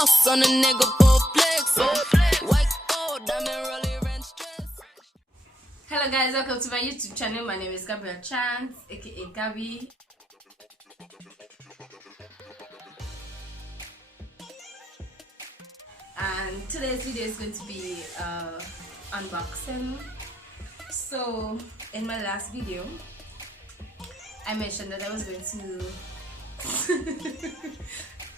boss on a nigga full flex. White gold, diamond really rent stress. Hello guys, welcome to my YouTube channel. My name is Gabriel Chance, aka Gabby. And today's video is going to be unboxing. So in my last video I mentioned that I was going to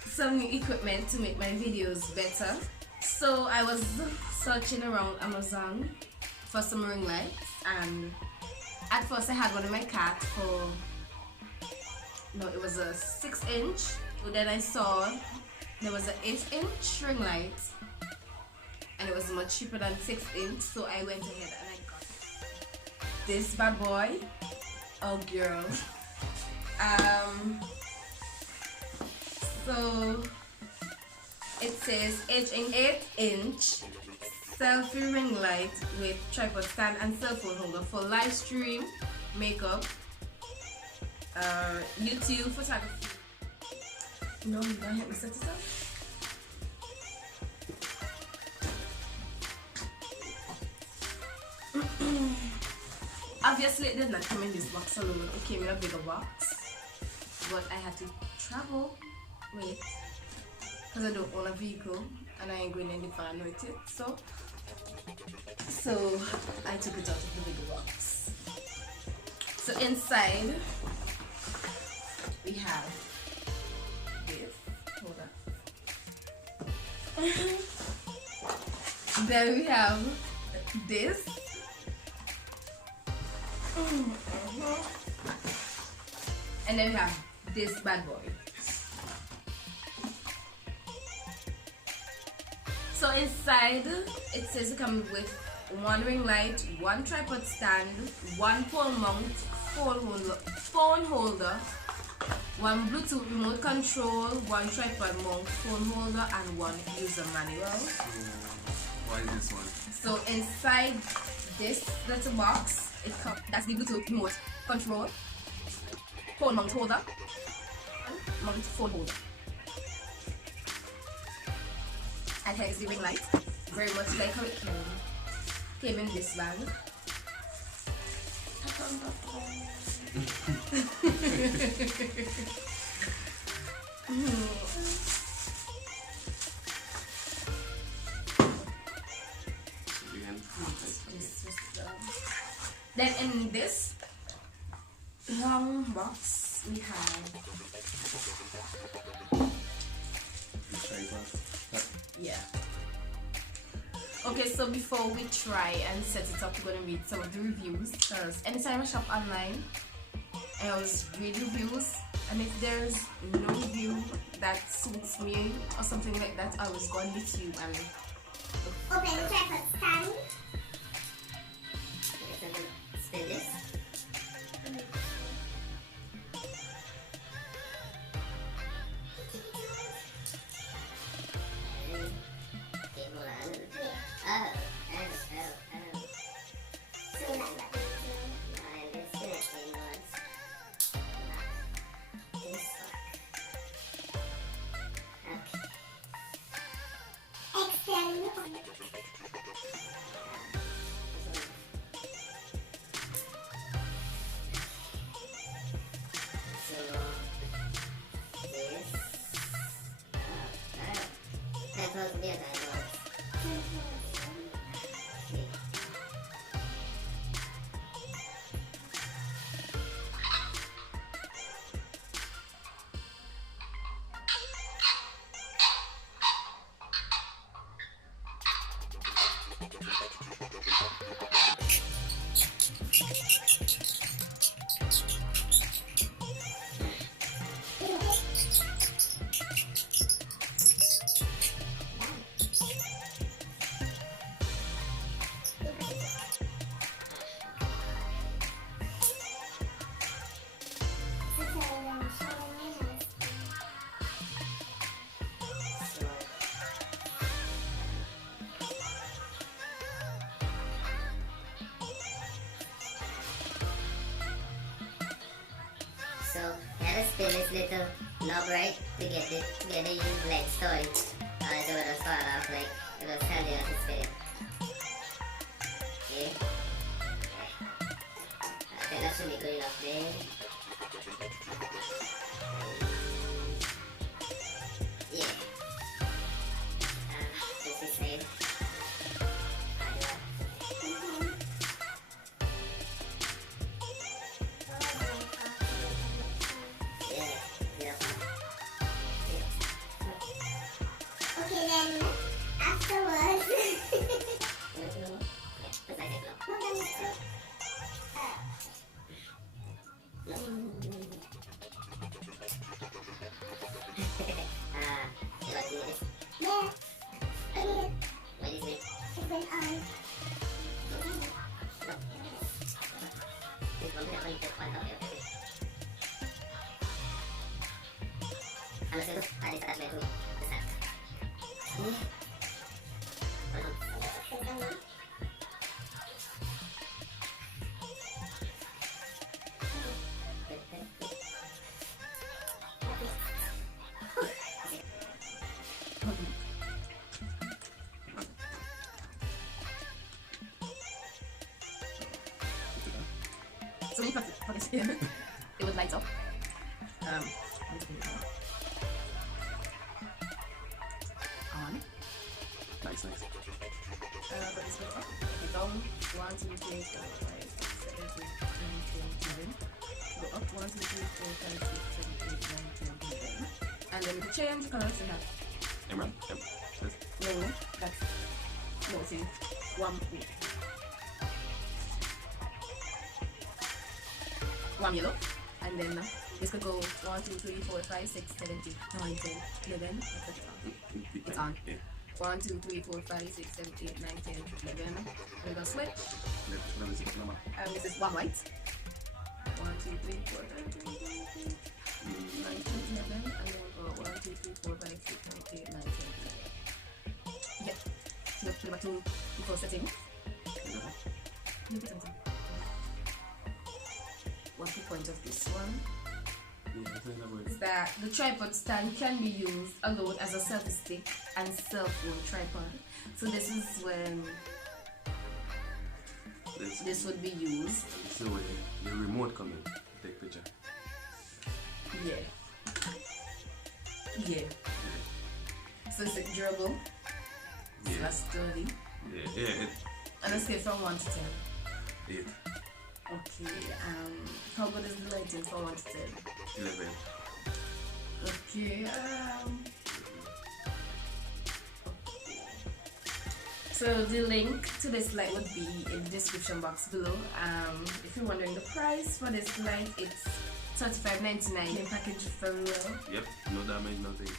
some new equipment to make my videos better. So I was searching around Amazon for some ring lights, and at first I had one in my cart for, no, it was a 6-inch, but then I saw there was an 8-inch ring light and it was much cheaper than 6-inch, so I went ahead and I got this bad boy. Oh girl. So it says 8-inch selfie ring light with tripod stand and cell phone holder for live stream, makeup, YouTube, photography. No, you gonna help me set this up? Obviously it did not come in this box alone, it came in a bigger box, but I had to travel with, because I don't own a vehicle and I ain't going in the van with it, so I took it out of the bigger box. So inside we have this, hold on. Then we have this. And then we have this bad boy. So inside it says it comes with one ring light, one tripod stand, one pole mount phone holder, one Bluetooth remote control, one tripod mount phone holder, and one user manual. Why is this one? So inside this little box, it comes, that's the Bluetooth remote control, phone mount holder, and mount phone holder. And here is the ring light, very much like how it came in this bag. Then in this long box we have yeah. Okay, so before we try and set it up, we're going to read some of the reviews, because anytime I shop online I always read reviews, and if there's no review that suits me or something like that, I always go on YouTube and open the tripod stand. Spin this. So you have to spin this little knob right to get the Ringlight started. Okay, then afterwards. Yeah. It went on. So when you put this in, it would light up. On. Nice. Put this bit up. Okay, down. 1, 2, 3, 4, 5, 6, 7, 8, 9, 10, 11. Go up. 1, 2, 3, 4, 5, 6, 7, 8, 9, 10, 11. And then we change colors in that. Emerald. Yes. No, that's no. See, one yellow, and then this could go 1, 2, 3, 4, 5, 6, 7, 8, 9, 10, 11. It's on. 1, 2, 3, 4, 5, 6, 7, 8, 9, 10, 11. We're gonna switch. This is one white. 1, 2, 3, 4, 5, 6, 7, 8, 9, 10, 11. And then we'll go 1, 2, 3, 4, 5, 6, 7, 8, 9, 10, 11. Yeah. So let's put two before setting. What's the point of this one? Is that the tripod stand can be used alone as a selfie stick and cell-phone tripod. So this is when this would be used. So when the remote come in, take picture. Yeah. So is it durable? Yeah. That's sturdy. Yeah. On a scale from 1 to 10. 8. Okay. How good is the lighting from 1 to 10? 11. Okay. So the link to this light would be in the description box below. If you're wondering the price for this light, it's $35.99 in package very well. Yep, no damage, nothing.